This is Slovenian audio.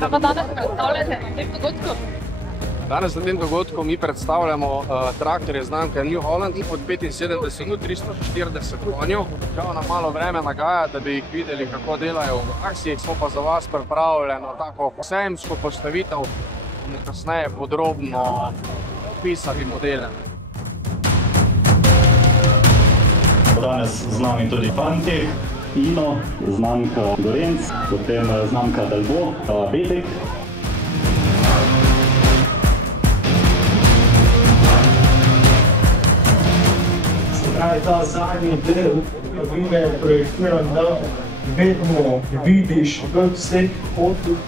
Kako danes predstavljate na tem dogodku? Danes na tem dogodku mi predstavljamo traktorje znamke New Holland od 75 do 340 konjev. Žal nam malo vreme nagaja, da bi jih videli, kako delajo v aksiji. Smo pa za vas pripravljeno tako sejemsko postavitev in kasneje podrobno opisali modele. Danes z nami tudi fanti. Ino, znamka Gorenc, potem znamka Dalbo, Betek. Se pravi, ta zadnji del kabine je projektiran, da vedno vidiš v vseh kotih